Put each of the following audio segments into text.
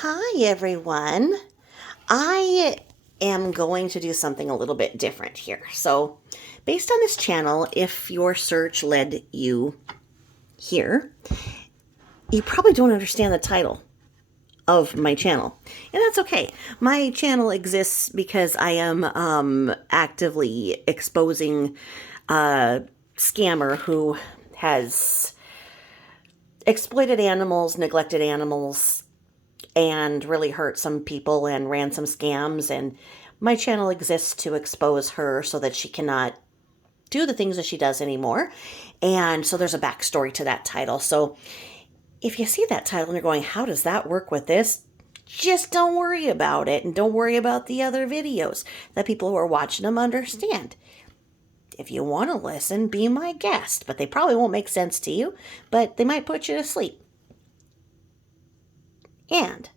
Hi, everyone. I am going to do something a little bit different here. So, based on this channel, if your search led you here, you probably don't understand the title of my channel. And that's okay. My channel exists because I am actively exposing a scammer who has exploited animals, neglected animals, and really hurt some people and ran some scams. And my channel exists to expose her so that she cannot do the things that she does anymore. And so there's a backstory to that title. So if you see that title and you're going, how does that work with this? Just don't worry about it. And don't worry about the other videos that people who are watching them understand. If you want to listen, be my guest. But they probably won't make sense to you, but they might put you to sleep. And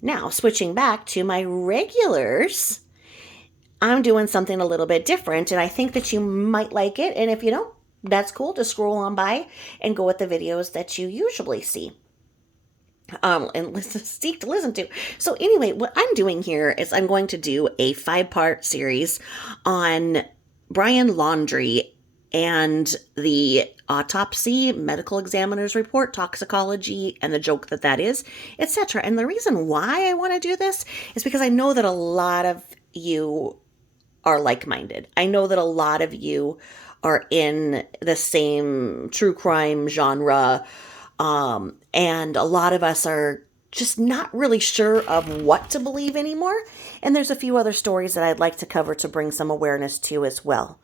now, switching back to my regulars, I'm doing something a little bit different, and I think that you might like it. And if you don't, that's cool. Just scroll on by and go with the videos that you usually see. And seek to listen to. So anyway, what I'm doing here is I'm going to do a 5-part series on Brian Laundrie and the autopsy, medical examiner's report, toxicology, and the joke that is, etc. And the reason why I want to do this is because I know that a lot of you are like-minded. I know that a lot of you are in the same true crime genre, and a lot of us are just not really sure of what to believe anymore. And there's a few other stories that I'd like to cover to bring some awareness to as well.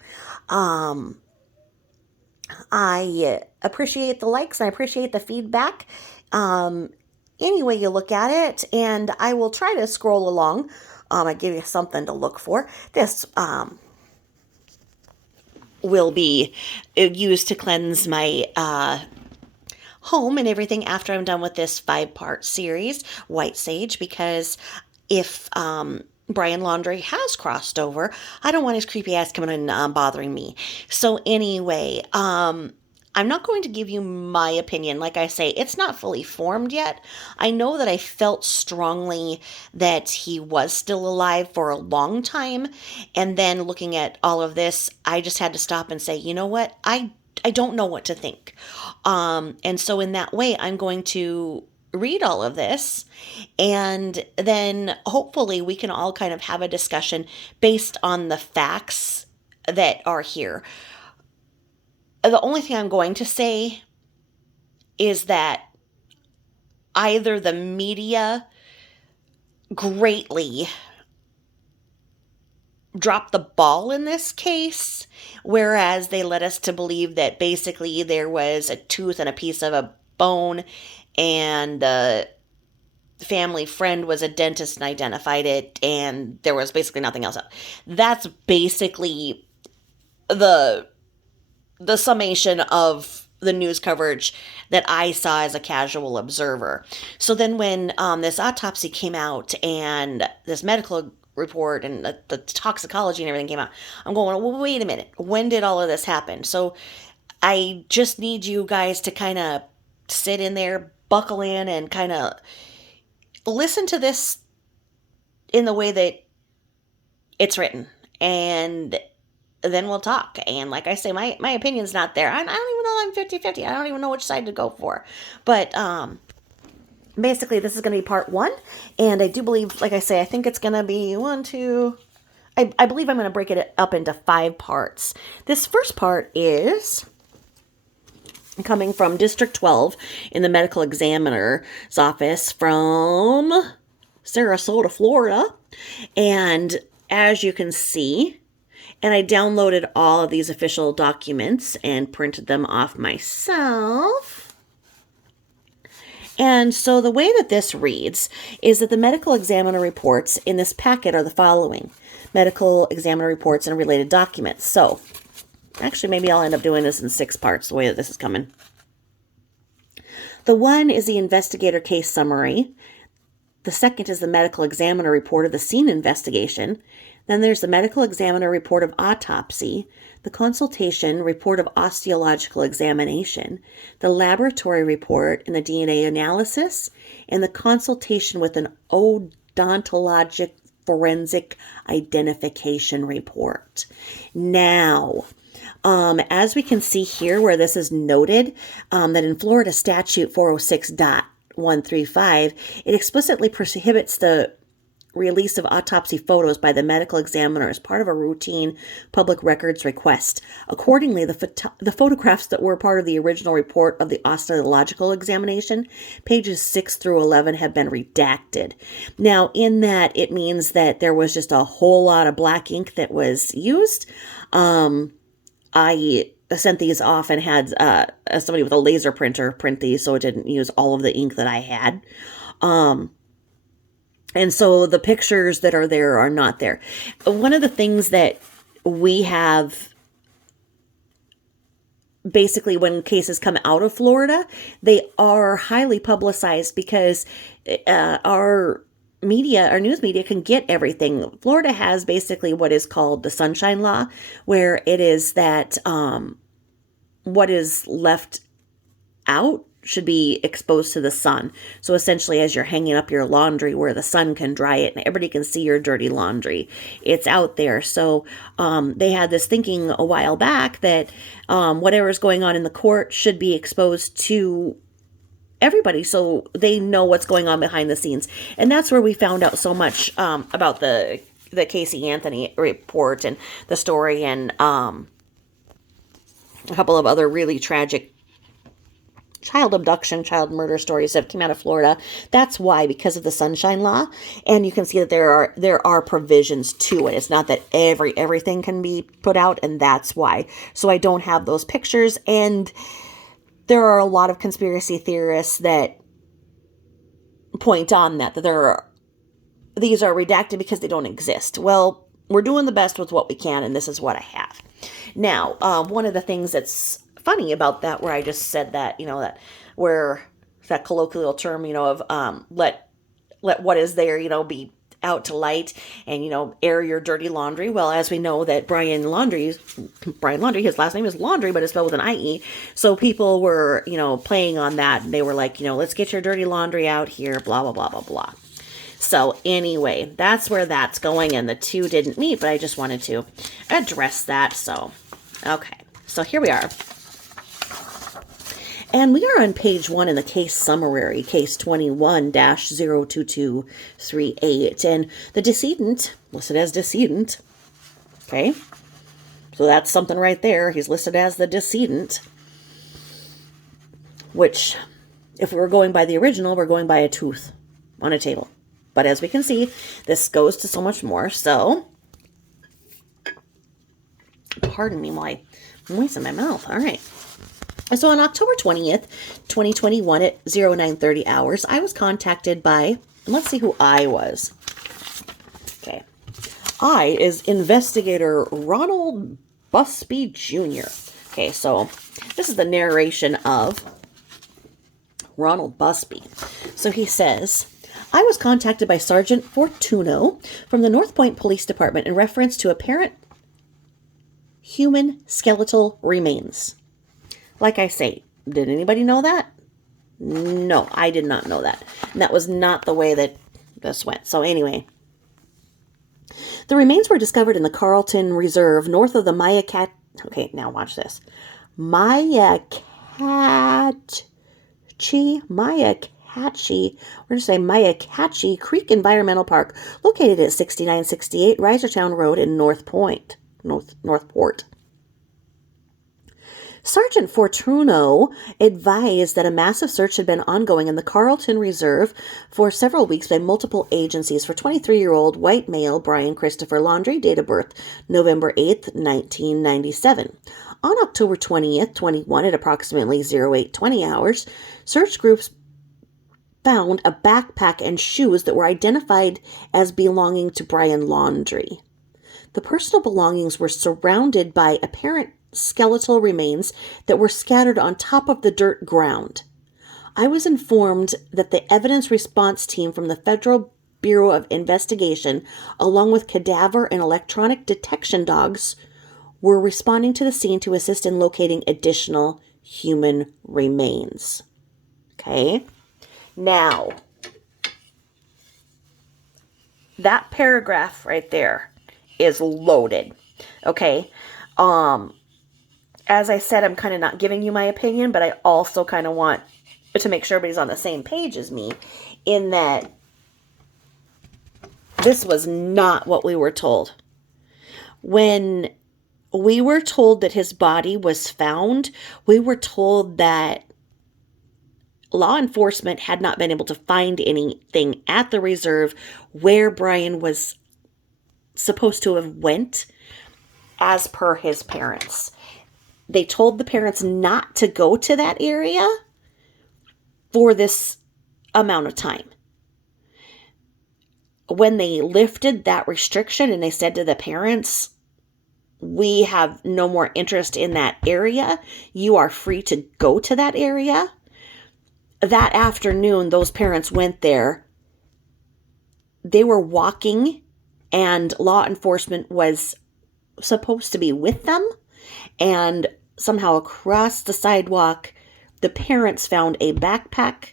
I appreciate the likes and I appreciate the feedback. Any way you look at it, and I will try to scroll along. I give you something to look for. This will be used to cleanse my home and everything after I'm done with this 5-part series, White Sage, because if Brian Laundrie has crossed over, I don't want his creepy ass coming and bothering me. So anyway, I'm not going to give you my opinion. Like I say, it's not fully formed yet. I know that I felt strongly that he was still alive for a long time. And then looking at all of this, I just had to stop and say, you know what? I don't know what to think. And so in that way, I'm going to read all of this, and then hopefully we can all kind of have a discussion based on the facts that are here. The only thing I'm going to say is that either the media greatly dropped the ball in this case, whereas they led us to believe that basically there was a tooth and a piece of a bone, and the family friend was a dentist and identified it, and there was basically nothing else. That's basically the summation of the news coverage that I saw as a casual observer. So then when this autopsy came out and this medical report and the toxicology and everything came out, I'm going, well, wait a minute. When did all of this happen? So I just need you guys to kind of sit in there, buckle in, and kind of listen to this in the way that it's written. And then we'll talk. And like I say, my opinion's not there. I don't even know I'm 50-50. I don't even know which side to go for. But basically, this is going to be part 1. And I do believe, like I say, I think it's going to be 1, 2... I believe I'm going to break it up into 5 parts. This first part is coming from District 12 in the medical examiner's office from Sarasota, Florida. And as you can see, and I downloaded all of these official documents and printed them off myself. And so the way that this reads is that the medical examiner reports in this packet are the following: medical examiner reports and related documents. So actually, maybe I'll end up doing this in 6 parts, the way that this is coming. The 1 is the investigator case summary. The 2nd is the medical examiner report of the scene investigation. Then there's the medical examiner report of autopsy, the consultation report of osteological examination, the laboratory report and the DNA analysis, and the consultation with an odontologic forensic identification report. Now, as we can see here where this is noted, that in Florida Statute 406.135, it explicitly prohibits the release of autopsy photos by the medical examiner as part of a routine public records request. Accordingly, the photographs that were part of the original report of the osteological examination, pages 6 through 11, have been redacted. Now, in that, it means that there was just a whole lot of black ink that was used. I sent these off and had somebody with a laser printer print these, so it didn't use all of the ink that I had. And so the pictures that are there are not there. One of the things that we have, basically when cases come out of Florida, they are highly publicized because our news media can get everything. Florida has basically what is called the Sunshine Law, where it is that what is left out should be exposed to the sun. So essentially, as you're hanging up your laundry where the sun can dry it and everybody can see your dirty laundry, it's out there. So they had this thinking a while back that whatever is going on in the court should be exposed to everybody so they know what's going on behind the scenes. And that's where we found out so much about the Casey Anthony report and the story, and a couple of other really tragic child abduction, child murder stories that came out of Florida. That's why, because of the Sunshine Law. And you can see that there are provisions to it. It's not that everything can be put out, and that's why. So I don't have those pictures, and there are a lot of conspiracy theorists that point on that these are redacted because they don't exist. Well, we're doing the best with what we can, and this is what I have. Now, one of the things that's funny about that, where I just said that, where that colloquial term, of let what is there, be out to light and, air your dirty laundry. Well, as we know that Brian Laundrie, his last name is Laundrie, but it's spelled with an IE. So people were, playing on that. And they were like, let's get your dirty laundry out here, blah, blah, blah, blah, blah. So anyway, that's where that's going, and the two didn't meet, but I just wanted to address that. So, okay. So here we are. And we are on page 1 in the case summary, case 21-02238. And the decedent, listed as decedent, okay? So that's something right there. He's listed as the decedent, which, if we were going by the original, we're going by a tooth on a table. But as we can see, this goes to so much more. So, pardon me while I moisten my mouth. All right. So on October 20th, 2021 at 0930 hours, I was contacted by, and let's see who I was. Okay. I is Investigator Ronald Busby Jr. Okay, so this is the narration of Ronald Busby. So he says, I was contacted by Sergeant Fortuno from the North Point Police Department in reference to apparent human skeletal remains. Like I say, did anybody know that? No, I did not know that. And that was not the way that this went. So anyway, the remains were discovered in the Carlton Reserve north of the Okay, now watch this. Myakatchee. Myakatchee Creek Environmental Park, located at 6968 Reisterstown Road in Northport. Sergeant Fortuno advised that a massive search had been ongoing in the Carlton Reserve for several weeks by multiple agencies for 23-year-old white male Brian Christopher Laundrie, date of birth November 8th, 1997. On October 20th, 21, at approximately 0820 hours, search groups found a backpack and shoes that were identified as belonging to Brian Laundrie. The personal belongings were surrounded by apparent skeletal remains that were scattered on top of the dirt ground. I was informed that the evidence response team from the Federal Bureau of Investigation, along with cadaver and electronic detection dogs, were responding to the scene to assist in locating additional human remains. Okay? Now, that paragraph right there is loaded. Okay? As I said, I'm kind of not giving you my opinion, but I also kind of want to make sure everybody's on the same page as me in that this was not what we were told. When we were told that his body was found, we were told that law enforcement had not been able to find anything at the reserve where Brian was supposed to have went as per his parents. They told the parents not to go to that area for this amount of time. When they lifted that restriction and they said to the parents, we have no more interest in that area, you are free to go to that area. That afternoon, those parents went there. They were walking and law enforcement was supposed to be with them. And somehow across the sidewalk, the parents found a backpack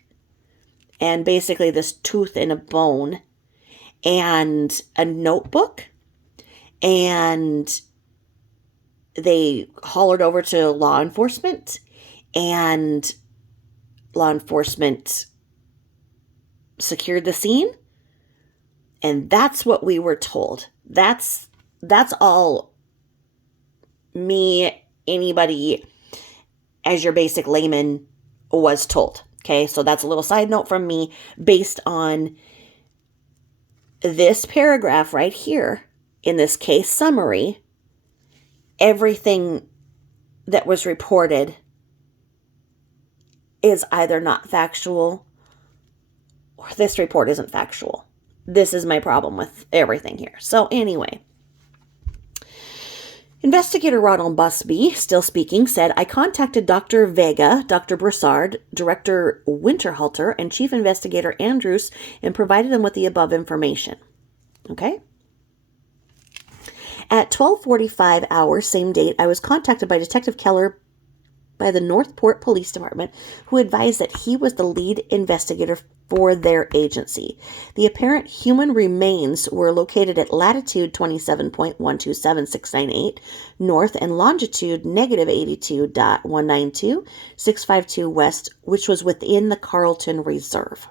and basically this tooth in a bone and a notebook. And they hollered over to law enforcement, and law enforcement secured the scene. And that's what we were told. That's all me, anybody, as your basic layman, was told. Okay, so that's a little side note from me based on this paragraph right here in this case summary. Everything that was reported is either not factual or this report isn't factual. This is my problem with everything here. So anyway, Investigator Ronald Busby, still speaking, said, I contacted Dr. Vega, Dr. Broussard, Director Winterhalter, and Chief Investigator Andrews and provided them with the above information. Okay? At 12:45 hours, same date, I was contacted by Detective Keller by the Northport Police Department, who advised that he was the lead investigator for their agency. The apparent human remains were located at latitude 27.127698 north and longitude negative 82.192.652 west, which was within the Carlton Reserve.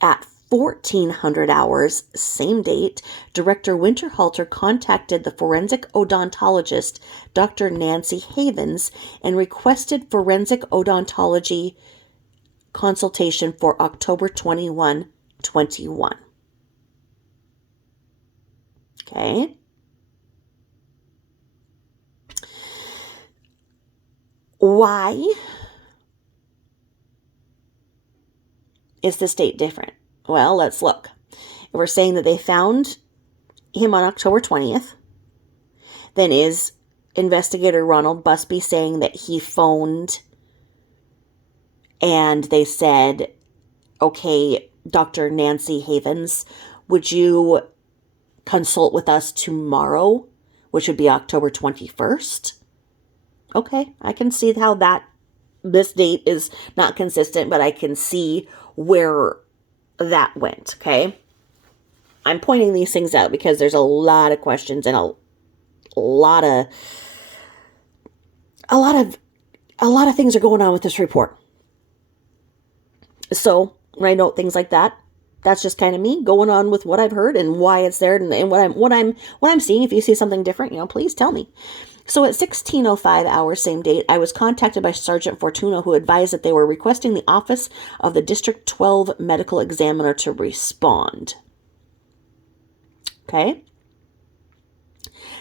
At 1400 hours, same date, Director Winterhalter contacted the forensic odontologist, Dr. Nancy Havens, and requested forensic odontology consultation for October 21, 21. Okay. Why is this date different? Well, let's look. We're saying that they found him on October 20th. Then is Investigator Ronald Busby saying that he phoned and they said, okay, Dr. Nancy Havens, would you consult with us tomorrow, which would be October 21st? Okay, I can see how this date is not consistent, but I can see where that went. Okay, I'm pointing these things out because there's a lot of questions and a lot of things are going on with this report. So when I note things like that, that's just kind of me going on with what I've heard and why it's there and what I'm seeing. If you see something different, please tell me. So at 16:05 hours, same date, I was contacted by Sergeant Fortuna, who advised that they were requesting the office of the District 12 medical examiner to respond. Okay.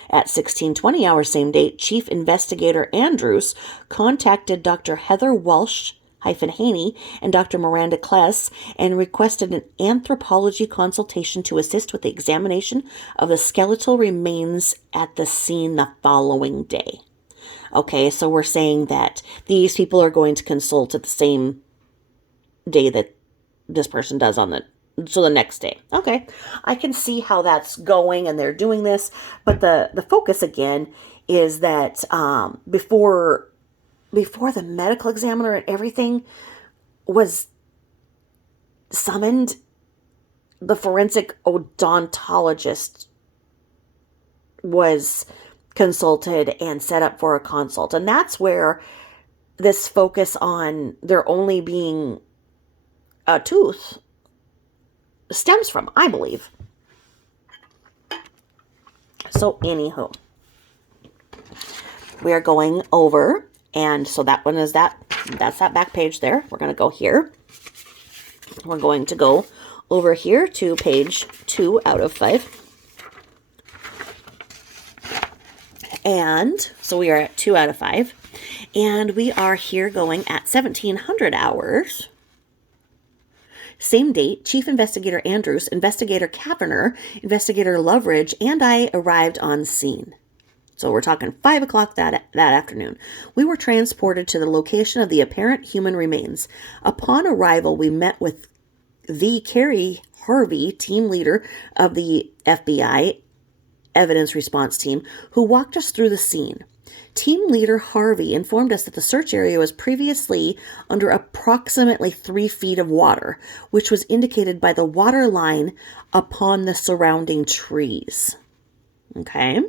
At 16:20 hours, same date, Chief Investigator Andrews contacted Dr. Heather Walsh-Haney and Dr. Miranda Kless and requested an anthropology consultation to assist with the examination of the skeletal remains at the scene the following day. Okay, so we're saying that these people are going to consult at the same day that this person does on So the next day. Okay. I can see how that's going and they're doing this. But the focus again is that before the medical examiner and everything was summoned, the forensic odontologist was consulted and set up for a consult. And that's where this focus on there only being a tooth stems from, I believe. So anywho, we are going over, and so that one is that's that back page there. We're going to go here. We're going to go over here to page 2 out of 5. And so we are at 2 out of 5. And we are here going at 1700 hours. Same date, Chief Investigator Andrews, Investigator Kavanagh, Investigator Loveridge, and I arrived on scene. So we're talking 5 o'clock that afternoon. We were transported to the location of the apparent human remains. Upon arrival, we met with the Carrie Harvey, team leader of the FBI evidence response team, who walked us through the scene. Team leader Harvey informed us that the search area was previously under approximately 3 feet of water, which was indicated by the water line upon the surrounding trees. Okay.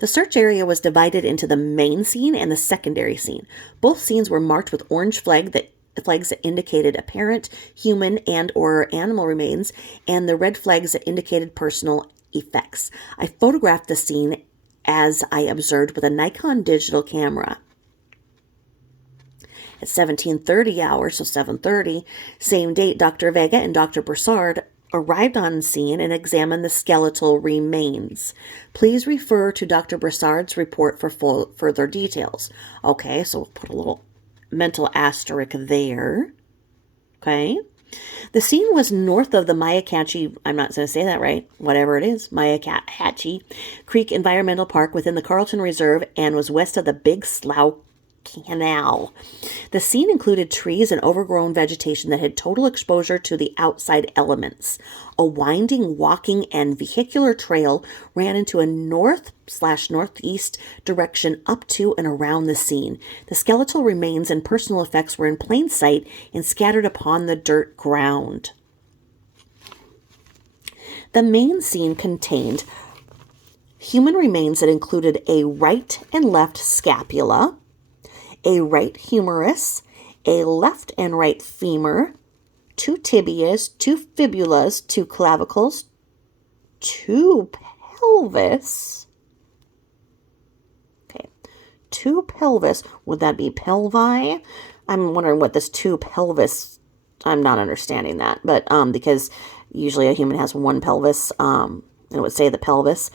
The search area was divided into the main scene and the secondary scene. Both scenes were marked with orange flags that indicated apparent human and or animal remains, and the red flags that indicated personal effects. I photographed the scene as I observed with a Nikon digital camera. At 17:30 hours, so 7:30, same date, Dr. Vega and Dr. Broussard arrived on scene and examined the skeletal remains. Please refer to Dr. Broussard's report for further details. Okay, so we'll put a little mental asterisk there. Okay. The scene was north of the Myakatchee, I'm not going to say that right, whatever it is, Myakatchee Creek Environmental Park within the Carlton Reserve, and was west of the Big Slough Canal. The scene included trees and overgrown vegetation that had total exposure to the outside elements. A winding walking and vehicular trail ran into a north/northeast direction up to and around the scene. The skeletal remains and personal effects were in plain sight and scattered upon the dirt ground. The main scene contained human remains that included a right and left scapula, a right humerus, a left and right femur, 2 tibias, 2 fibulas, 2 clavicles, 2 pelvis. Okay, 2 pelvis. Would that be pelvi? I'm wondering what this 2 pelvis, I'm not understanding that, but because usually a human has 1 pelvis, and it would say the pelvis.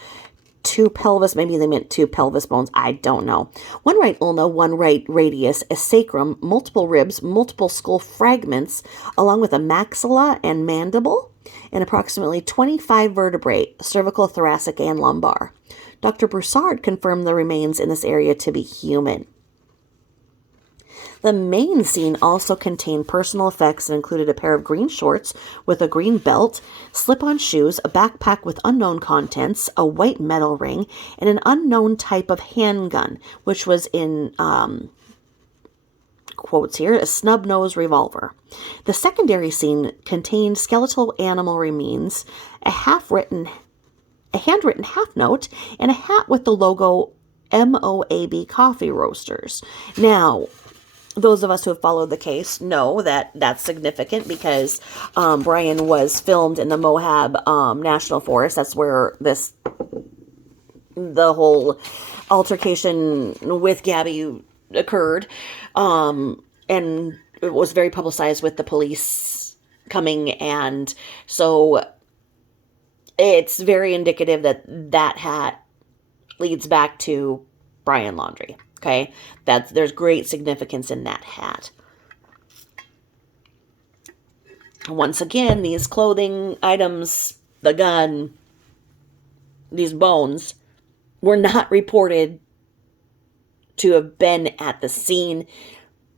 2 pelvis, maybe they meant 2 pelvis bones, I don't know. 1 right ulna, 1 right radius, a sacrum, multiple ribs, multiple skull fragments, along with a maxilla and mandible, and approximately 25 vertebrae, cervical, thoracic, and lumbar. Dr. Broussard confirmed the remains in this area to be human. The main scene also contained personal effects and included a pair of green shorts with a green belt, slip-on shoes, a backpack with unknown contents, a white metal ring, and an unknown type of handgun, which was in quotes here, a snub-nose revolver. The secondary scene contained skeletal animal remains, a handwritten half note, and a hat with the logo MOAB Coffee Roasters. Now, those of us who have followed the case know that that's significant because Brian was filmed in the Moab National Forest. That's where the whole altercation with Gabby occurred. And it was very publicized with the police coming. And so it's very indicative that hat leads back to Brian Laundrie. Okay, there's great significance in that hat. Once again, these clothing items, the gun, these bones, were not reported to have been at the scene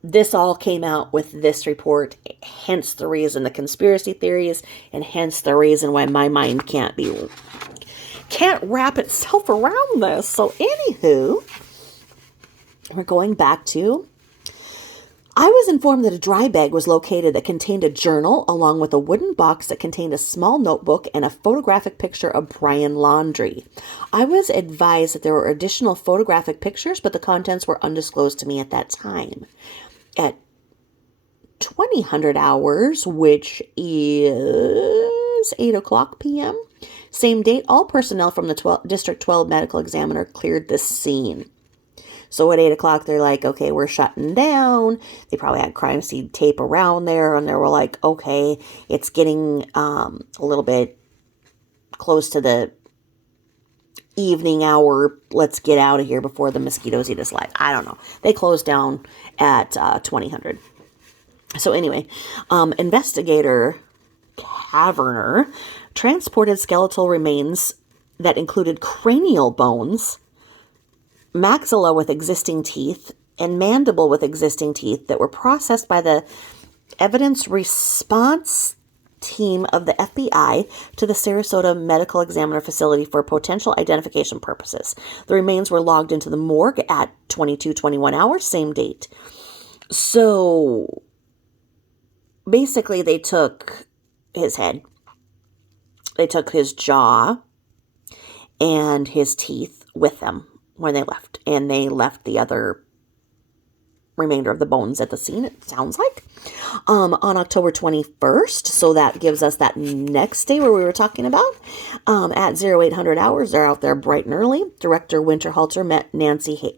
this all came out with this report, hence the reason the conspiracy theories, and hence the reason why my mind can't wrap itself around this. So anywho, we're going back to, I was informed that a dry bag was located that contained a journal along with a wooden box that contained a small notebook and a photographic picture of Brian Laundrie. I was advised that there were additional photographic pictures, but the contents were undisclosed to me at that time. At 2000 hours, which is 8 o'clock p.m., same date, all personnel from the District 12 medical examiner cleared the scene. So at 8 o'clock, they're like, okay, we're shutting down. They probably had crime scene tape around there, and they were like, okay, it's getting a little bit close to the evening hour. Let's get out of here before the mosquitoes eat us alive. I don't know. They closed down at 2000. So anyway, Investigator Caverner transported skeletal remains that included cranial bones, maxilla with existing teeth, and mandible with existing teeth that were processed by the evidence response team of the FBI to the Sarasota Medical Examiner facility for potential identification purposes. The remains were logged into the morgue at 22:21 hours, same date. So basically they took his head, they took his jaw and his teeth with them when they left, and they left the other remainder of the bones at the scene, it sounds like, on October 21st. So that gives us that next day where we were talking about. At 0800 hours, they're out there bright and early. Director Winterhalter met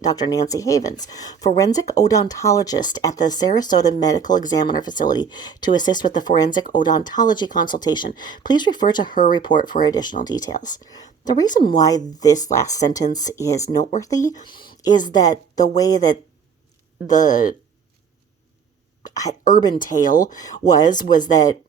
Dr. Nancy Havens, forensic odontologist at the Sarasota Medical Examiner facility, to assist with the forensic odontology consultation. Please refer to her report for additional details. The reason why this last sentence is noteworthy is that the way that the urban tale was that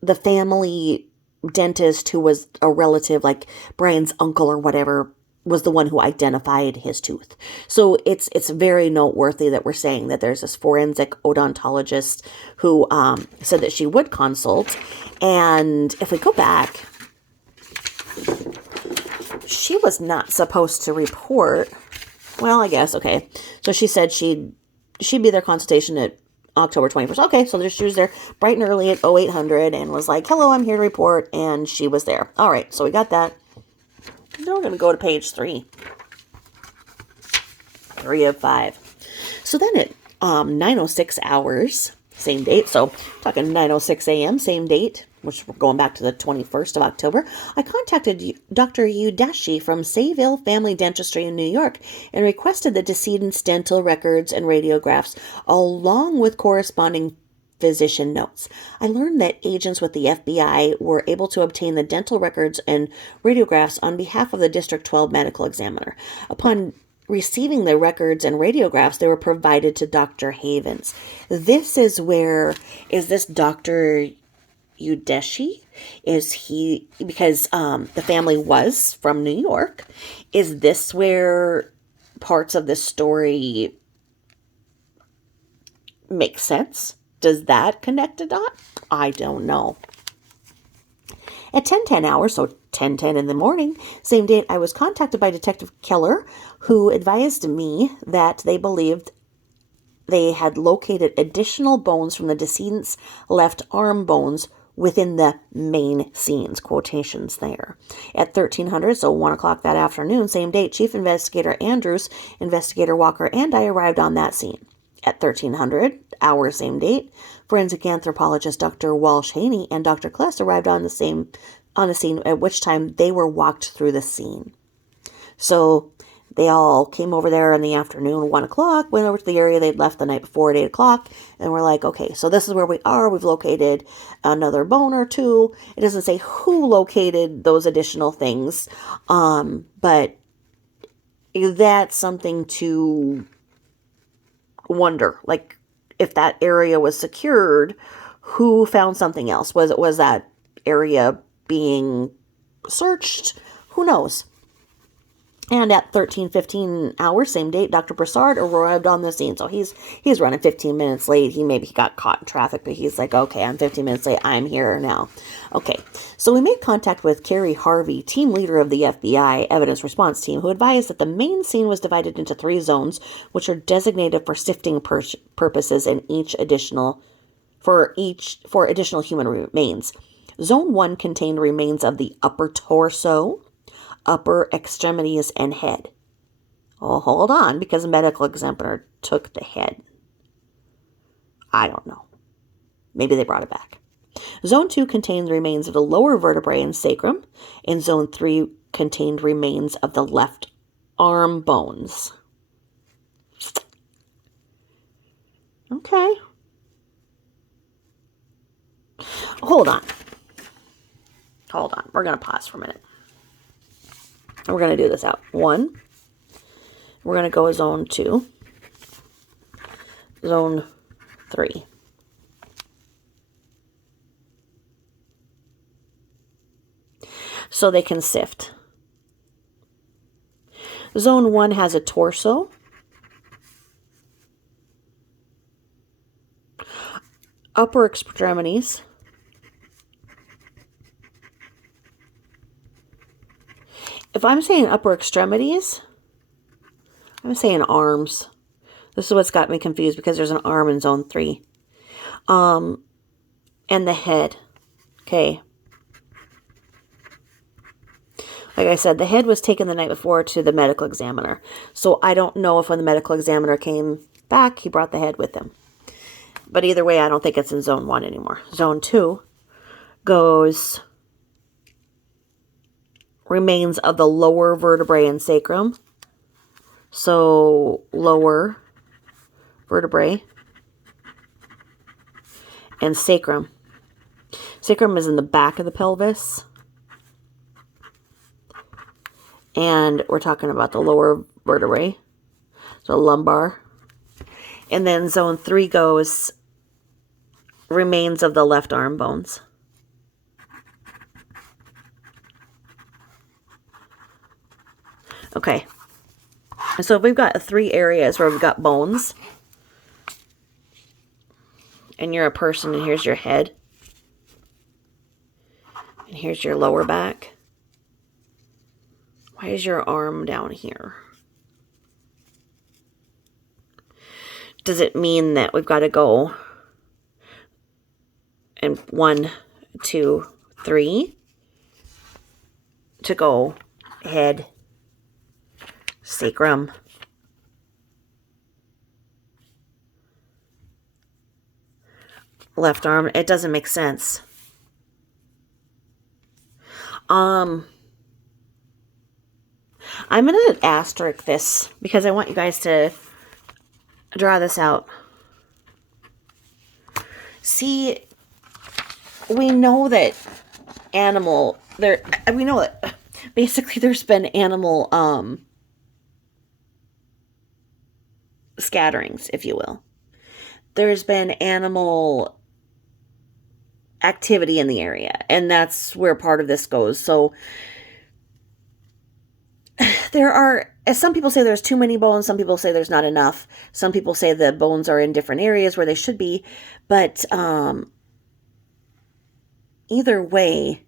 the family dentist, who was a relative, like Brian's uncle or whatever, was the one who identified his tooth. So it's very noteworthy that we're saying that there's this forensic odontologist who said that she would consult. And if we go back, she was not supposed to report. Well, I guess, okay. So she said she'd be there consultation at October 21st. Okay, so she was there bright and early at 0800 and was like, hello, I'm here to report, and she was there. All right, so we got that. Now we're going to go to page 3. 3 of 5. So then at 9:06 hours, same date, so talking 9:06 a.m., same date, which we're going back to the 21st of October, I contacted Dr. Udeshi from Sayville Family Dentistry in New York and requested the decedent's dental records and radiographs along with corresponding physician notes. I learned that agents with the FBI were able to obtain the dental records and radiographs on behalf of the District 12 medical examiner. Upon receiving the records and radiographs, they were provided to Dr. Havens. This is where, is this Dr. Udeshi? Is he, because the family was from New York, is this where parts of this story make sense? Does that connect a dot? I don't know. At 10:10 hours, so 10:10 in the morning, same date, I was contacted by Detective Keller, who advised me that they believed they had located additional bones from the decedent's left arm bones within the main scenes, quotations there. At 1300, so 1 o'clock that afternoon, same date, Chief Investigator Andrews, Investigator Walker, and I arrived on that scene. At 1300 hours, same date, forensic anthropologist Dr. Walsh Haney and Dr. Kless arrived on the scene, at which time they were walked through the scene. So they all came over there in the afternoon, 1 o'clock, went over to the area they'd left the night before at 8 o'clock, and we're like, okay, so this is where we are. We've located another bone or two. It doesn't say who located those additional things, but that's something to wonder. Like, if that area was secured, who found something else? Was that area being searched? Who knows? And at 13:15 hours, same date, Dr. Broussard arrived on the scene. So he's running 15 minutes late. He got caught in traffic, but he's like, okay, I'm 15 minutes late. I'm here now. Okay, so we made contact with Carrie Harvey, team leader of the FBI evidence response team, who advised that the main scene was divided into 3 zones, which are designated for sifting purposes and for additional human remains. Zone 1 contained remains of the upper torso, upper extremities, and head. Oh, hold on, because a medical examiner took the head. I don't know. Maybe they brought it back. Zone 2 contained remains of the lower vertebrae and sacrum, and Zone 3 contained remains of the left arm bones. Okay. Hold on. We're going to pause for a minute. We're going to do this out. 1. We're going to go Zone 2. Zone 3. So they can sift. Zone 1 has a torso, upper extremities, if I'm saying upper extremities, I'm saying arms. This is what's got me confused because there's an arm in Zone 3. And the head. Okay. Like I said, the head was taken the night before to the medical examiner. So I don't know if when the medical examiner came back, he brought the head with him. But either way, I don't think it's in Zone 1 anymore. Zone 2 goes remains of the lower vertebrae and sacrum. So lower vertebrae and sacrum. Sacrum is in the back of the pelvis. And we're talking about the lower vertebrae. So lumbar. And then Zone 3 goes remains of the left arm bones. Okay. So we've got 3 areas where we've got bones. And you're a person, and here's your head. And here's your lower back. Why is your arm down here? Does it mean that we've got to go in 1, 2, 3 to go head, sacrum, left arm? It doesn't make sense. I'm going to asterisk this because I want you guys to draw this out. See, we know that we know that basically there's been animal scatterings, if you will. There's been animal activity in the area, and that's where part of this goes. So there are, as some people say, there's too many bones. Some people say there's not enough. Some people say the bones are in different areas where they should be. But either way,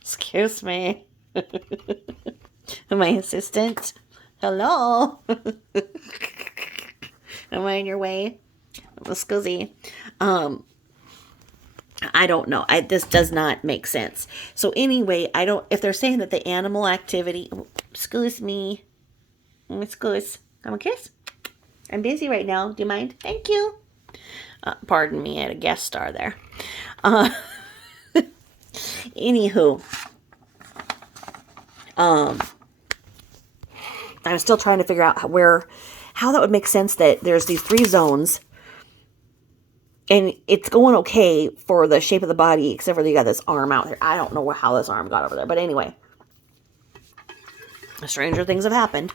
excuse me, my assistant, hello, am I in your way? Excuse. I don't know. This does not make sense. So anyway, if they're saying that the animal activity, excuse me, excuse, come a kiss. I'm busy right now. Do you mind? Thank you. Pardon me, I had a guest star there. Anywho, I'm still trying to figure out how that would make sense that there's these 3 zones. And it's going okay for the shape of the body, except for you got this arm out there. I don't know how this arm got over there. But anyway, stranger things have happened.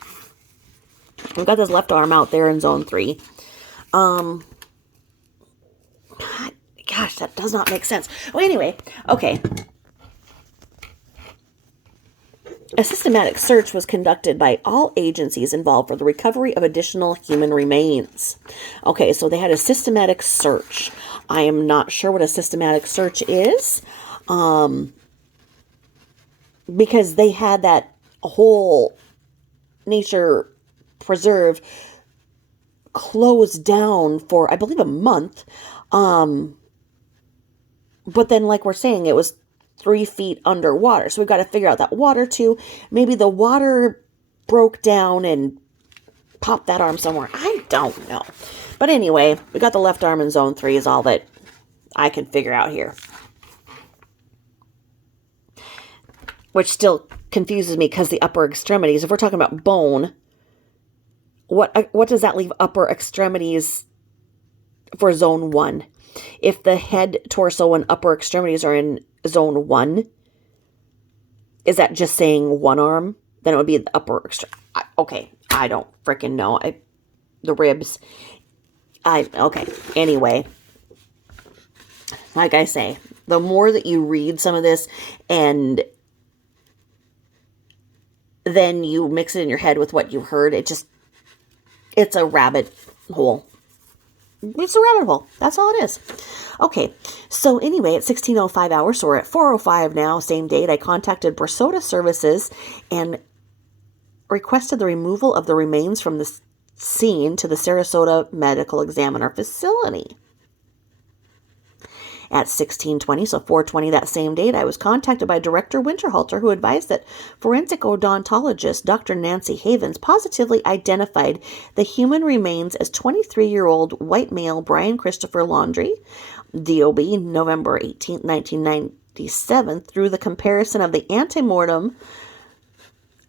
We've got this left arm out there in Zone 3. Gosh, that does not make sense. Well, anyway, okay. A systematic search was conducted by all agencies involved for the recovery of additional human remains. Okay, so they had a systematic search. I am not sure what a systematic search is, because they had that whole nature preserve closed down for, I believe, a month. But then, like we're saying, it was 3 feet underwater. So we've got to figure out that water too. Maybe the water broke down and popped that arm somewhere. I don't know. But anyway, we got the left arm in zone 3 is all that I can figure out here. Which still confuses me because the upper extremities, if we're talking about bone, what does that leave upper extremities for zone 1? If the head, torso, and upper extremities are in zone 1, is that just saying one arm? Then it would be the upper extremity. Okay, I don't freaking know. The ribs. Okay, anyway. Like I say, the more that you read some of this and then you mix it in your head with what you heard, it's a rabbit hole. It's a rabbit hole. That's all it is. Okay. So anyway, at 16:05 hours, so we're at 4:05 now, same date, I contacted Brasota Services and requested the removal of the remains from the scene to the Sarasota Medical Examiner facility. At 16:20, so 4:20 that same date, I was contacted by Director Winterhalter, who advised that forensic odontologist Dr. Nancy Havens positively identified the human remains as 23-year-old white male Brian Christopher Laundrie, DOB, November 18, 1997, through the comparison of the antemortem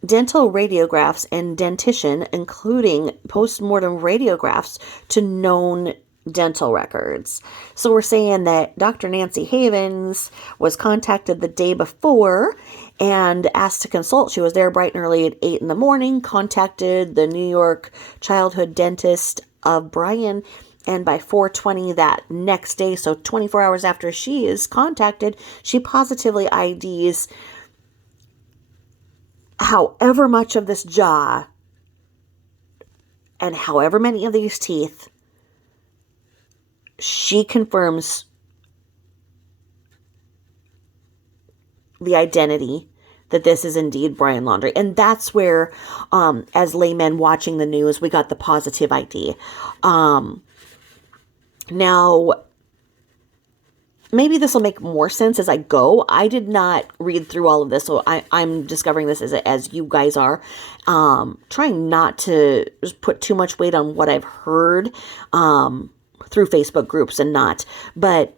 dental radiographs and dentition, including postmortem radiographs, to known dental records. So we're saying that Dr. Nancy Havens was contacted the day before and asked to consult. She was there bright and early at 8 in the morning, contacted the New York childhood dentist of Brian, and by 4:20 that next day, so 24 hours after she is contacted, she positively IDs however much of this jaw and however many of these teeth. She confirms the identity that this is indeed Brian Laundrie. And that's where, as laymen watching the news, we got the positive ID. Now, maybe this will make more sense as I go. I did not read through all of this, so I'm discovering this as you guys are. Trying not to just put too much weight on what I've heard through Facebook groups and not. But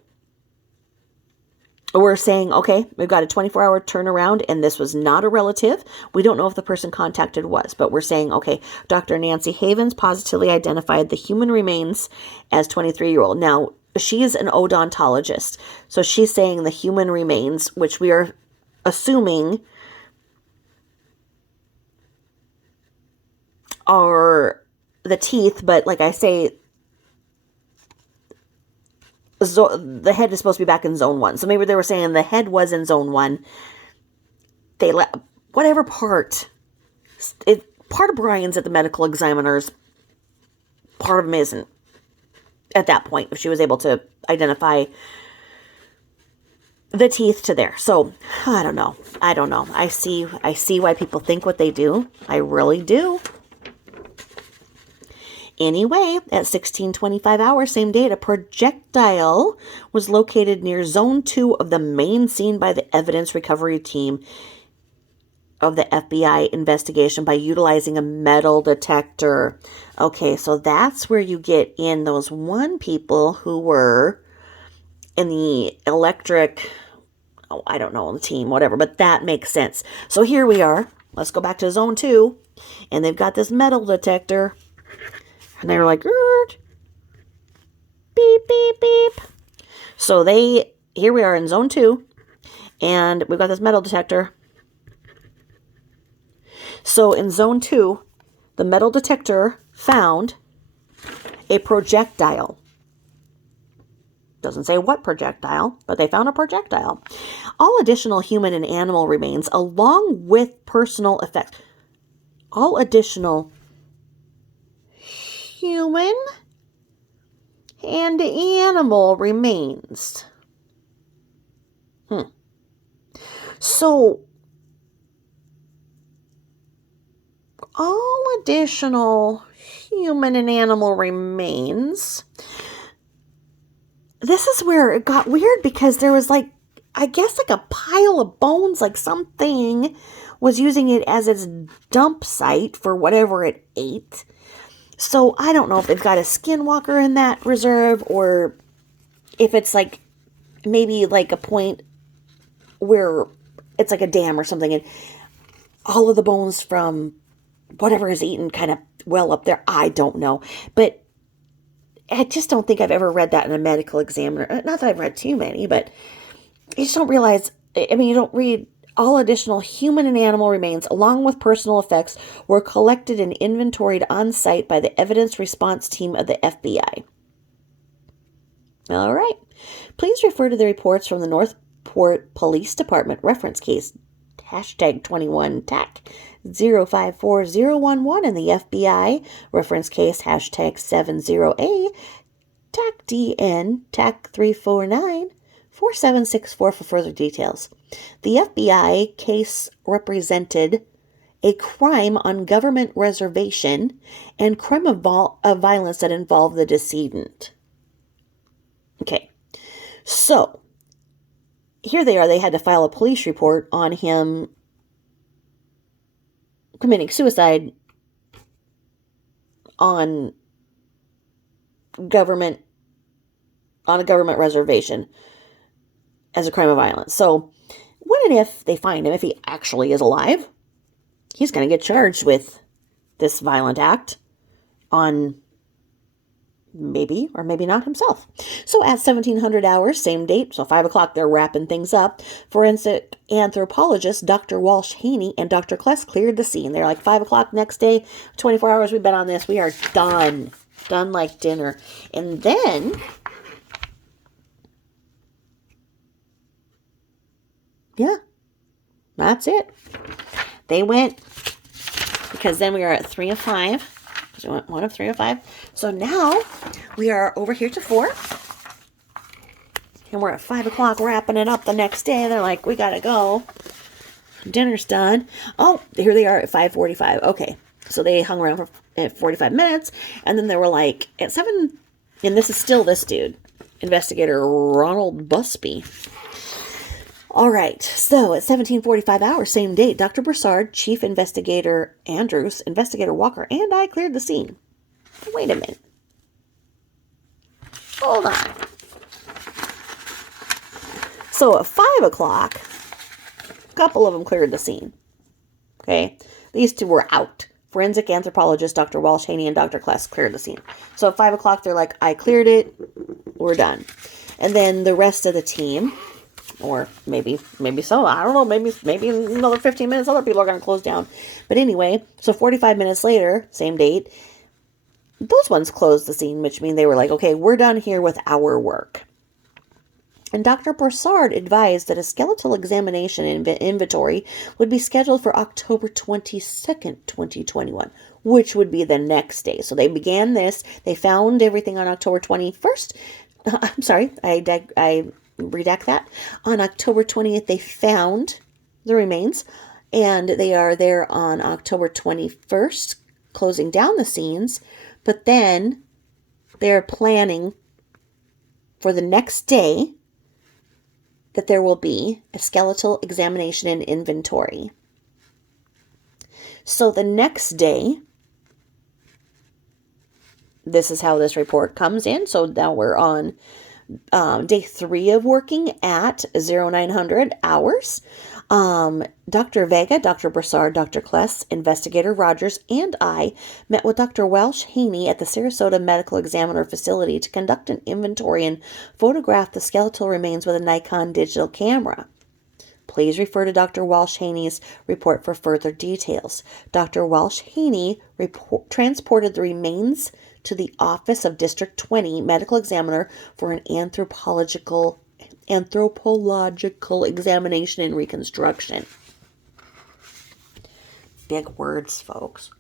we're saying, okay, we've got a 24-hour turnaround, and this was not a relative. We don't know if the person contacted was, but we're saying, okay, Dr. Nancy Havens positively identified the human remains as 23-year-old. Now, she is an odontologist, so she's saying the human remains, which we are assuming are the teeth, but like I say, the head is supposed to be back in zone 1. So maybe they were saying the head was in zone 1. They let whatever part of Brian's at the medical examiner's, part of him isn't at that point, if she was able to identify the teeth to there. So I don't know. I see why people think what they do. I really do. Anyway, at 16:25 hours, same date, a projectile was located near Zone 2 of the main scene by the evidence recovery team of the FBI investigation by utilizing a metal detector. Okay, so that's where you get in those one people who were in the electric, I don't know, the team, whatever, but that makes sense. So here we are. Let's go back to Zone 2, and they've got this metal detector. And they were like, beep, beep, beep. So here we are in zone 2, and we've got this metal detector. So in zone 2, the metal detector found a projectile. Doesn't say what projectile, but they found a projectile. All additional human and animal remains, along with personal effects. All additional human and animal remains. So, all additional human and animal remains. This is where it got weird because there was I guess a pile of bones, something was using it as its dump site for whatever it ate. So I don't know if they've got a skinwalker in that reserve or if it's maybe a point where it's a dam or something and all of the bones from whatever is eaten kind of well up there. I don't know. But I just don't think I've ever read that in a medical examiner. Not that I've read too many, but you just don't realize, you don't read all additional human and animal remains along with personal effects were collected and inventoried on site by the evidence response team of the FBI. All right. Please refer to the reports from the Northport Police Department reference case #21TAC 054011 and the FBI reference case #70A TAC DN TAC 3494764 for further details. The FBI case represented a crime on government reservation and crime of violence that involved the decedent. Okay, so here they are. They had to file a police report on him committing suicide on a government reservation as a crime of violence. So when and if they find him, if he actually is alive, he's going to get charged with this violent act on maybe or maybe not himself. So at 1700 hours, same date, so 5 o'clock, they're wrapping things up. Forensic anthropologist Dr. Walsh Haney and Dr. Kless cleared the scene. They're 5 o'clock next day, 24 hours, we've been on this. We are done. Done like dinner. And then, yeah, that's it. They went, because then we are at 3 of 5. So we went 1 of 3 of 5. So now we are over here to 4. And we're at 5 o'clock wrapping it up the next day. They're like, we gotta go. Dinner's done. Oh, here they are at 5:45. Okay. So they hung around for 45 minutes. And then they were at 7. And this is still this dude, Investigator Ronald Busby. All right, so at 17:45 hours, same date, Dr. Broussard, Chief Investigator Andrews, Investigator Walker, and I cleared the scene. Wait a minute. Hold on. So at 5 o'clock, a couple of them cleared the scene. Okay, these two were out. Forensic anthropologist Dr. Walsh Haney and Dr. Kless cleared the scene. So at 5 o'clock, they're like, I cleared it, we're done. And then the rest of the team, or maybe so, I don't know, maybe in another 15 minutes, other people are going to close down. But anyway, so 45 minutes later, same date, those ones closed the scene, which means they were like, okay, we're done here with our work. And Dr. Broussard advised that a skeletal examination and inventory would be scheduled for October 22nd, 2021, which would be the next day. So they began this. They found everything on October 21st. I'm sorry, I redact that. On October 20th, they found the remains, and they are there on October 21st, closing down the scenes. But then they're planning for the next day that there will be a skeletal examination and inventory. So the next day, this is how this report comes in. So now we're on day 3 of working at 0900 hours. Dr. Vega, Dr. Broussard, Dr. Kless, Investigator Rogers, and I met with Dr. Walsh Haney at the Sarasota Medical Examiner facility to conduct an inventory and photograph the skeletal remains with a Nikon digital camera. Please refer to Dr. Walsh Haney's report for further details. Dr. Walsh Haney transported the remains to the Office of District 20 Medical Examiner for an anthropological examination and reconstruction. Big words, folks.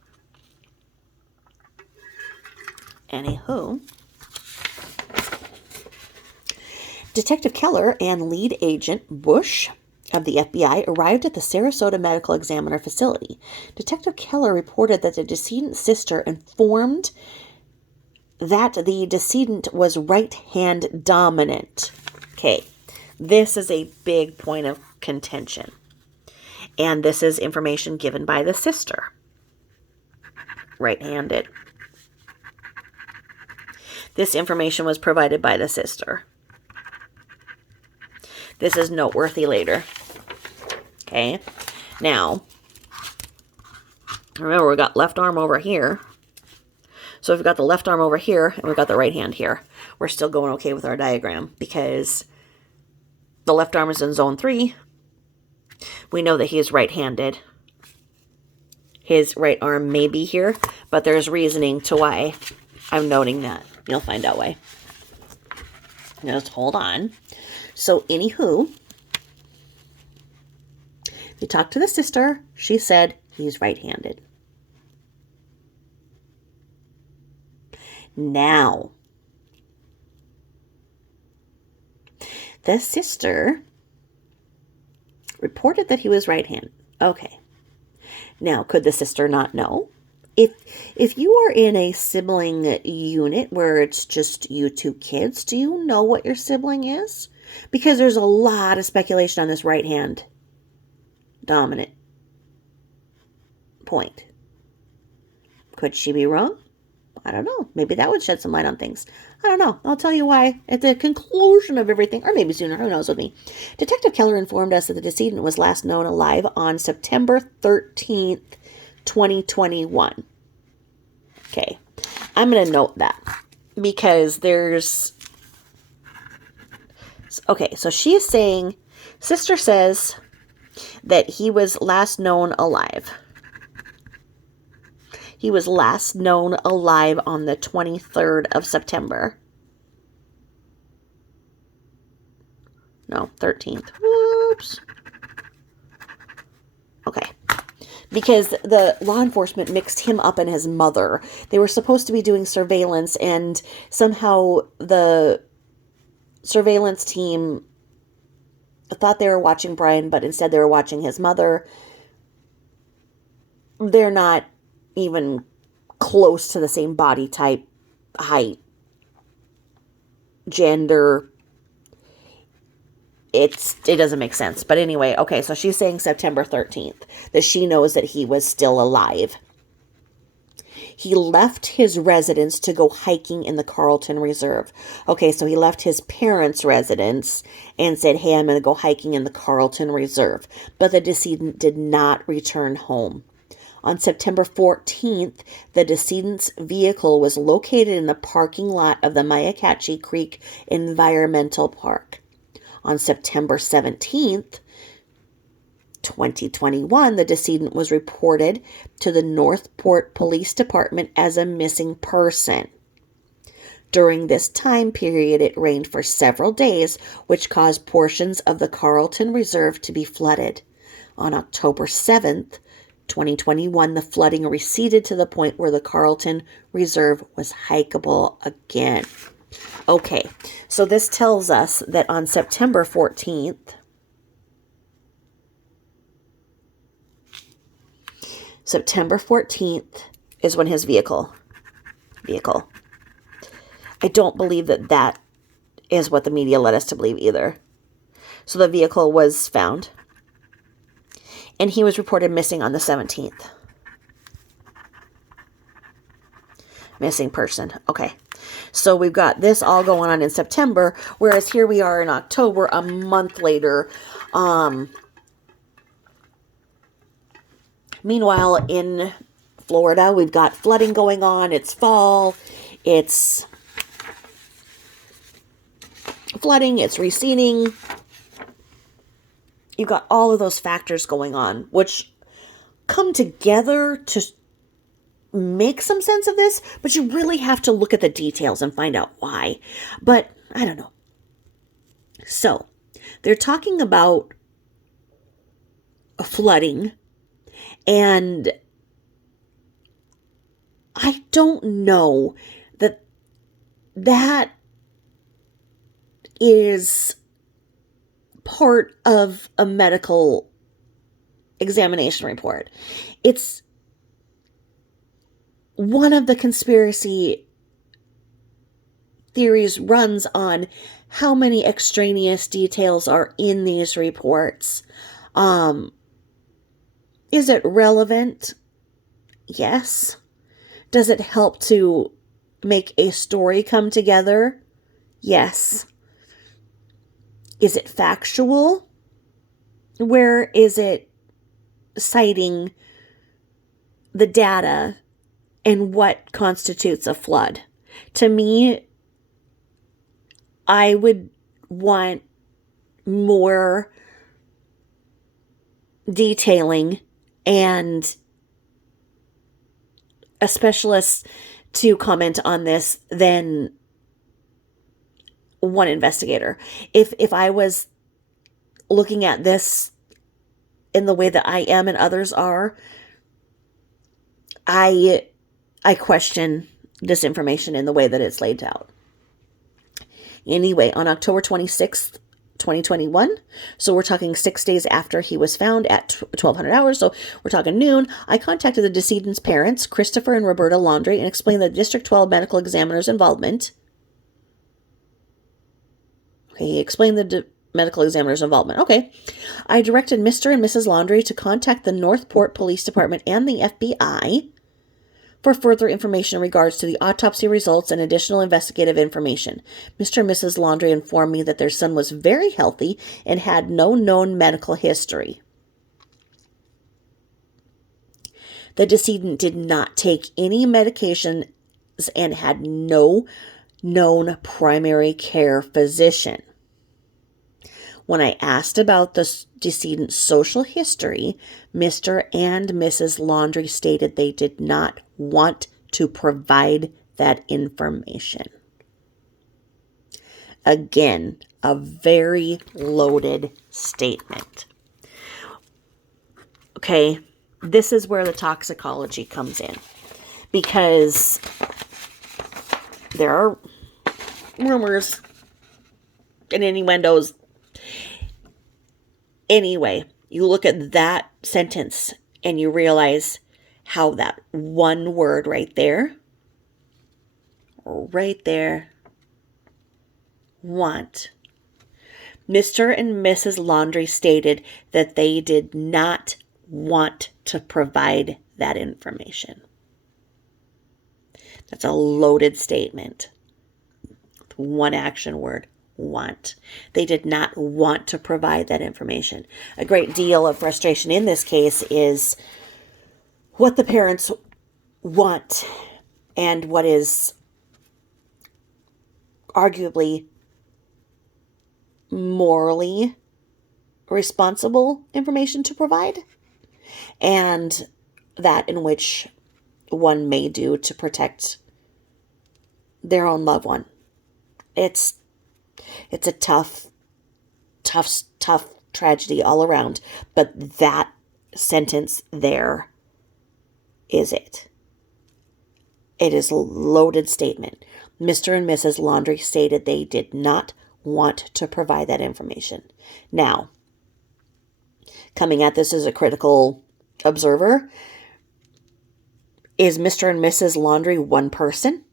Anywho, Detective Keller and lead agent Bush of the FBI arrived at the Sarasota Medical Examiner facility. Detective Keller reported that the decedent's sister informed that the decedent was right-hand dominant. Okay, this is a big point of contention. And this is information given by the sister. Right-handed. This information was provided by the sister. This is noteworthy later. Okay. Now, remember we got left arm over here. So we've got the left arm over here and we've got the right hand here. We're still going okay with our diagram because the left arm is in zone 3. We know that he is right-handed. His right arm may be here, but there's reasoning to why I'm noting that. You'll find out why. Just hold on. So, anywho, we talked to the sister. She said he's right-handed. Now, the sister reported that he was right-handed. Okay. Now, could the sister not know? If you are in a sibling unit where it's just you two kids, do you know what your sibling is? Because there's a lot of speculation on this right hand dominant point. Could she be wrong? I don't know. Maybe that would shed some light on things. I don't know. I'll tell you why at the conclusion of everything, or maybe sooner. Who knows with me. Detective Keller informed us that the decedent was last known alive on September 13th, 2021. Okay. I'm going to note that because there's... Okay, so she is saying, sister says that he was last known alive. He was last known alive on the 23rd of September. No, 13th. Whoops. Okay. Because the law enforcement mixed him up and his mother. They were supposed to be doing surveillance, and somehow the surveillance team thought they were watching Brian, but instead they were watching his mother. They're not even close to the same body type, height, gender. It doesn't make sense. But anyway, okay, so she's saying September 13th, that she knows that he was still alive. He left his residence to go hiking in the Carlton Reserve. Okay, so he left his parents' residence and said, hey, I'm going to go hiking in the Carlton Reserve. But the decedent did not return home. On September 14th, the decedent's vehicle was located in the parking lot of the Myakatchee Creek Environmental Park. On September 17th, 2021, the decedent was reported to the Northport Police Department as a missing person. During this time period, it rained for several days, which caused portions of the Carlton Reserve to be flooded. On October 7th, 2021, the flooding receded to the point where the Carlton Reserve was hikeable again. Okay, so this tells us that on September 14th, is when his vehicle. I don't believe that is what the media led us to believe either. So the vehicle was found. And he was reported missing on the 17th. Missing person. Okay. So we've got this all going on in September, whereas here we are in October, a month later. Meanwhile, in Florida, we've got flooding going on. It's fall. It's flooding. It's receding. You've got all of those factors going on, which come together to make some sense of this, but you really have to look at the details and find out why. But I don't know. So they're talking about flooding, and I don't know that is part of a medical examination report. It's one of the conspiracy theories runs on how many extraneous details are in these reports. Is it relevant? Yes. Does it help to make a story come together? Yes. Is it factual? Where is it citing the data and what constitutes a flood? To me, I would want more detailing and a specialist to comment on this than one investigator. If I was looking at this in the way that I am and others are, I question this information in the way that it's laid out. Anyway, on October 26th, 2021, so we're talking 6 days after he was found at 1200 hours, so we're talking noon, I contacted the decedent's parents, Christopher and Roberta Laundrie, and explained the District 12 medical examiner's involvement. Okay, he explained the medical examiner's involvement. Okay. I directed Mr. and Mrs. Laundrie to contact the Northport Police Department and the FBI for further information in regards to the autopsy results and additional investigative information. Mr. and Mrs. Laundrie informed me that their son was very healthy and had no known medical history. The decedent did not take any medications and had no known primary care physician. When I asked about the decedent's social history, Mr. and Mrs. Laundrie stated they did not want to provide that information. Again, a very loaded statement. Okay, this is where the toxicology comes in, because there are rumors and innuendos. Anyway, you look at that sentence and you realize how that one word right there, want. Mr. and Mrs. Laundrie stated that they did not want to provide that information. That's a loaded statement. One action word. Want. They did not want to provide that information. A great deal of frustration in this case is what the parents want and what is arguably morally responsible information to provide, and that in which one may do to protect their own loved one. It's a tough tragedy all around, but that sentence there is it. It is a loaded statement. Mr. and Mrs. Laundrie stated they did not want to provide that information. Now, coming at this as a critical observer, is Mr. and Mrs. Laundrie one person?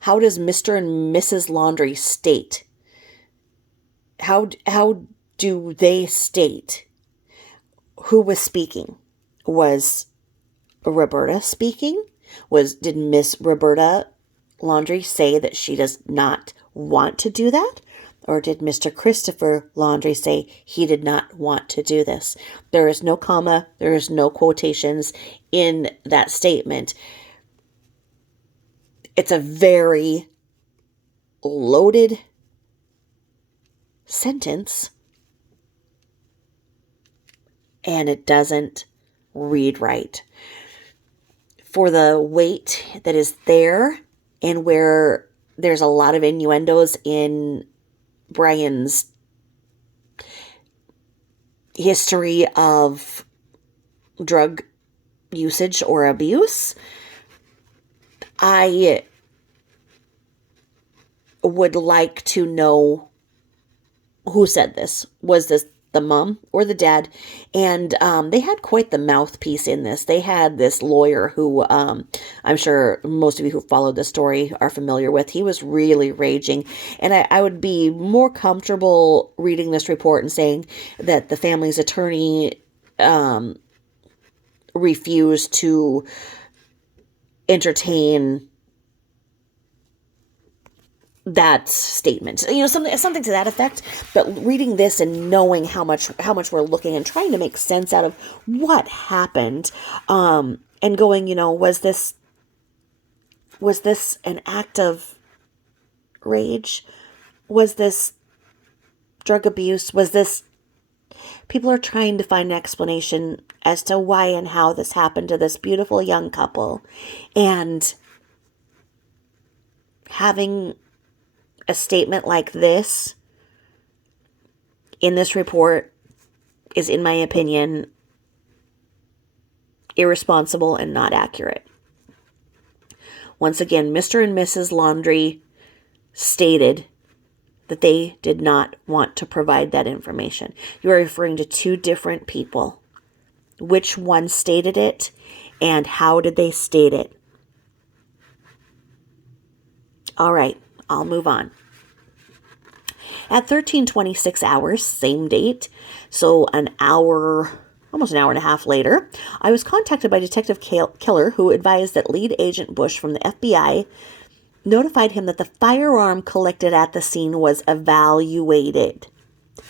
How does Mr. and Mrs. Laundrie state? How do they state who was speaking? Was Roberta speaking? Did Miss Roberta Laundrie say that she does not want to do that? Or did Mr. Christopher Laundrie say he did not want to do this? There is no comma, there is no quotations in that statement. It's a very loaded sentence, and it doesn't read right. for the weight that is there, and where there's a lot of innuendos in Brian's history of drug usage or abuse, I would like to know who said this. Was this the mom or the dad? And they had quite the mouthpiece in this. They had this lawyer who I'm sure most of you who followed the story are familiar with. He was really raging. And I would be more comfortable reading this report and saying that the family's attorney refused to entertain that statement, something to that effect. But reading this and knowing how much we're looking and trying to make sense out of what happened, and going, was this an act of rage? Was this drug abuse? Was this, people are trying to find an explanation as to why and how this happened to this beautiful young couple, and having a statement like this in this report is, in my opinion, irresponsible and not accurate. Once again, Mr. and Mrs. Laundrie stated that they did not want to provide that information. You are referring to two different people. Which one stated it, and how did they state it? All right. I'll move on. At 13:26 hours, same date, so almost an hour and a half later, I was contacted by Detective Killer, who advised that lead agent Bush from the FBI notified him that the firearm collected at the scene was evaluated.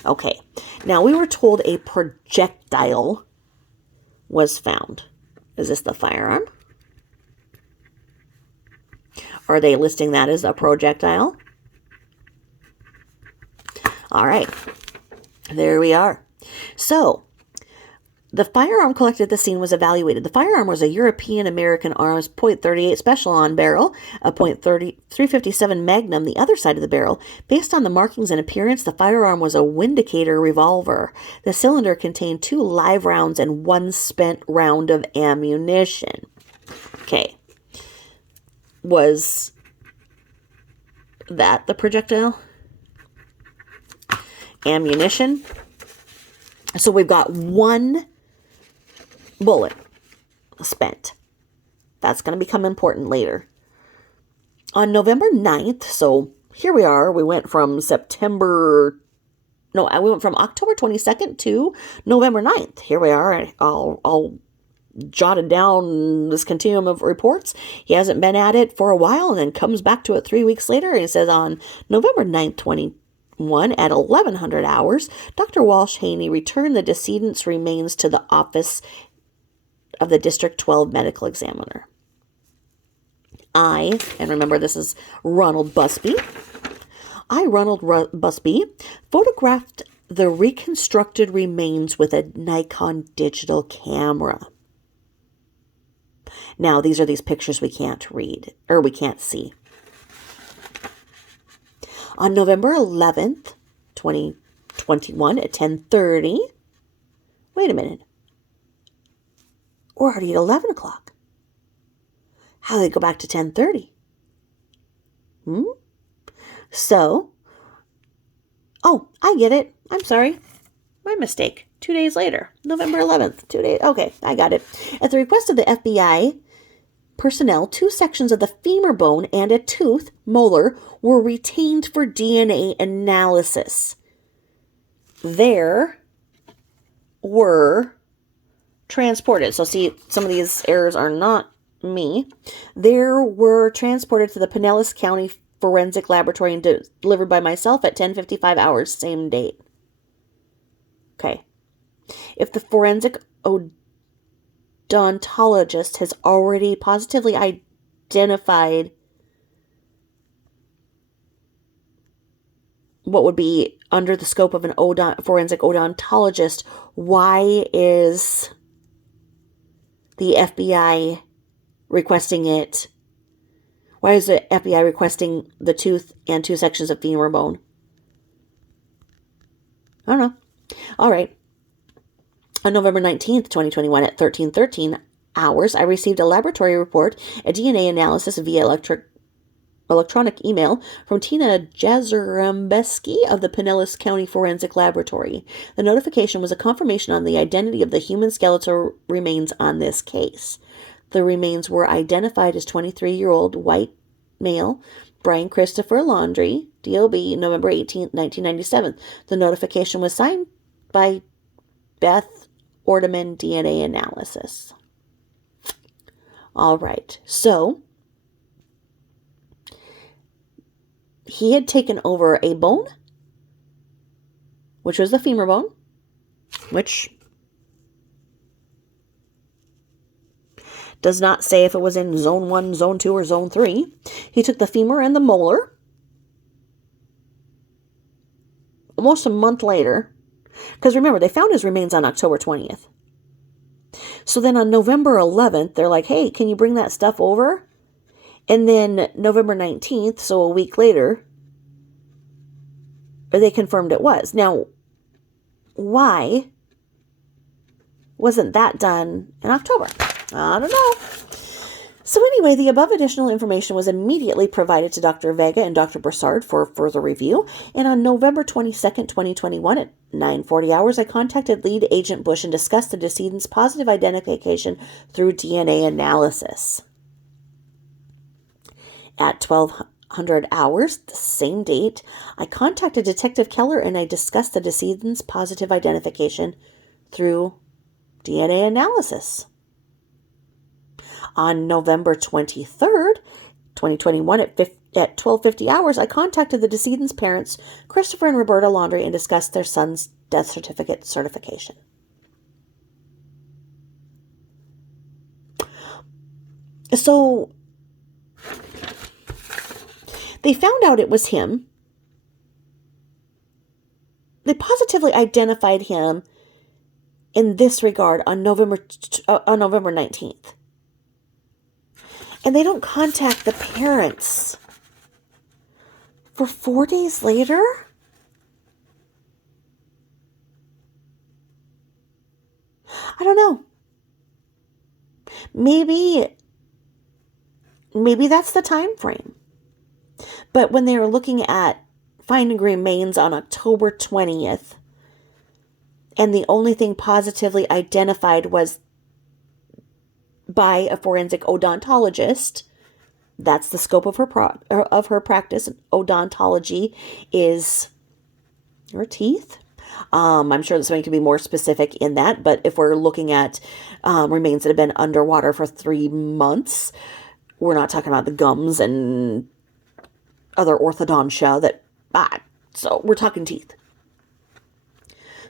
Okay, now we were told a projectile was found. Is this the firearm? Are they listing that as a projectile? All right. There we are. So, the firearm collected at the scene was evaluated. The firearm was a European-American Arms .38 Special on barrel, a .357 Magnum the other side of the barrel. Based on the markings and appearance, the firearm was a Windicator revolver. The cylinder contained 2 live rounds and 1 spent round of ammunition. Okay. Was that the projectile? Ammunition. So we've got 1 bullet spent. That's going to become important later. On November 9th, so here we are, we went from October 22nd to November 9th. Here we are. I'll jotted down this continuum of reports. He hasn't been at it for a while and then comes back to it 3 weeks later. And he says on November 9th, 21 at 1100 hours, Dr. Walsh Haney returned the decedent's remains to the office of the District 12 medical examiner. And remember this is Ronald Busby. Ronald Busby, photographed the reconstructed remains with a Nikon digital camera. Now, these are these pictures we can't read, or we can't see. On November 11th, 2021 at 10:30, wait a minute. We're already at 11 o'clock. How did they go back to 10:30? So, I get it. I'm sorry. My mistake. 2 days later, November 11th, 2 days. Okay, I got it. At the request of the FBI personnel, 2 sections of the femur bone and a tooth, molar, were retained for DNA analysis. There were transported. So see, some of these errors are not me. There were transported to the Pinellas County Forensic Laboratory and delivered by myself at 10:55 hours, same date. Okay. If the forensic odontologist has already positively identified what would be under the scope of an forensic odontologist, why is the FBI requesting it? Why is the FBI requesting the tooth and 2 sections of femur bone? I don't know. All right. On November 19th, 2021 at 13:13 hours, I received a laboratory report, a DNA analysis via electronic email from Tina Jazarembeski of the Pinellas County Forensic Laboratory. The notification was a confirmation on the identity of the human skeletal remains on this case. The remains were identified as 23-year-old white male Brian Christopher Laundrie, DOB, November 18, 1997. The notification was signed by Beth Ordeman DNA Analysis. All right, so he had taken over a bone, which was the femur bone, which does not say if it was in zone 1, zone 2, or zone 3. He took the femur and the molar. Almost a month later, because remember, they found his remains on October 20th. So then on November 11th, they're like, hey, can you bring that stuff over? And then November 19th, so a week later, they confirmed it was. Now, why wasn't that done in October? I don't know. So anyway, the above additional information was immediately provided to Dr. Vega and Dr. Broussard for further review. And on November 22nd, 2021 at 9:40 hours, I contacted Lead Agent Bush and discussed the decedent's positive identification through DNA analysis. At 1200 hours, the same date, I contacted Detective Keller and I discussed the decedent's positive identification through DNA analysis. On November 23rd, 2021 at 12:50 hours, I contacted the decedent's parents, Christopher and Roberta Laundrie, and discussed their son's death certificate certification. So they found out it was him. They positively identified him in this regard on November 19th. And they don't contact the parents for 4 days later? I don't know. Maybe that's the time frame. But when they were looking at finding remains on October 20th, and the only thing positively identified was by a forensic odontologist, that's the scope of her practice. Odontology is your teeth. I'm sure there's something to be more specific in that, but if we're looking at remains that have been underwater for 3 months, we're not talking about the gums and other orthodontia so we're talking teeth.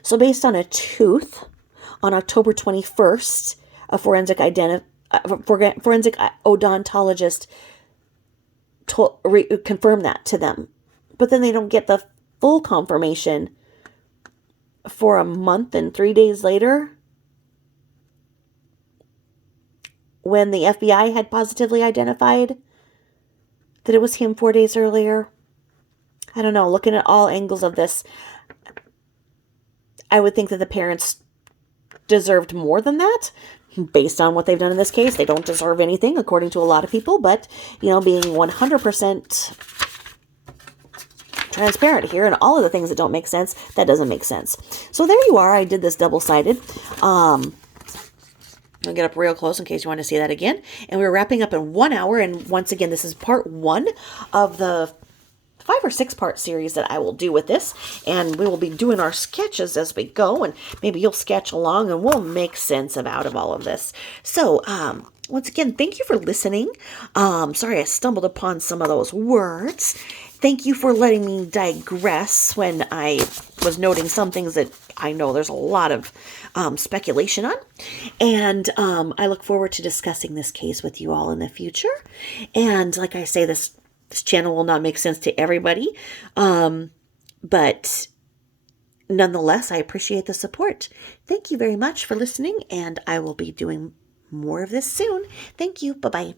So based on a tooth, on October 21st, a forensic odontologist confirmed that to them. But then they don't get the full confirmation for a month and 3 days later, when the FBI had positively identified that it was him 4 days earlier. I don't know. Looking at all angles of this, I would think that the parents deserved more than that. Based on what they've done in this case, they don't deserve anything, according to a lot of people. But, being 100% transparent here and all of the things that don't make sense, that doesn't make sense. So there you are. I did this double-sided. I'll get up real close in case you want to see that again. And we're wrapping up in 1 hour. And once again, this is part 1 of the 5 or 6 part series that I will do with this, and we will be doing our sketches as we go, and maybe you'll sketch along and we'll make sense of all of this. So once again, thank you for listening. Sorry I stumbled upon some of those words. Thank you for letting me digress when I was noting some things that I know there's a lot of speculation on. And I look forward to discussing this case with you all in the future. And like I say, this channel will not make sense to everybody. But nonetheless, I appreciate the support. Thank you very much for listening, and I will be doing More of this soon. Thank you. Bye bye.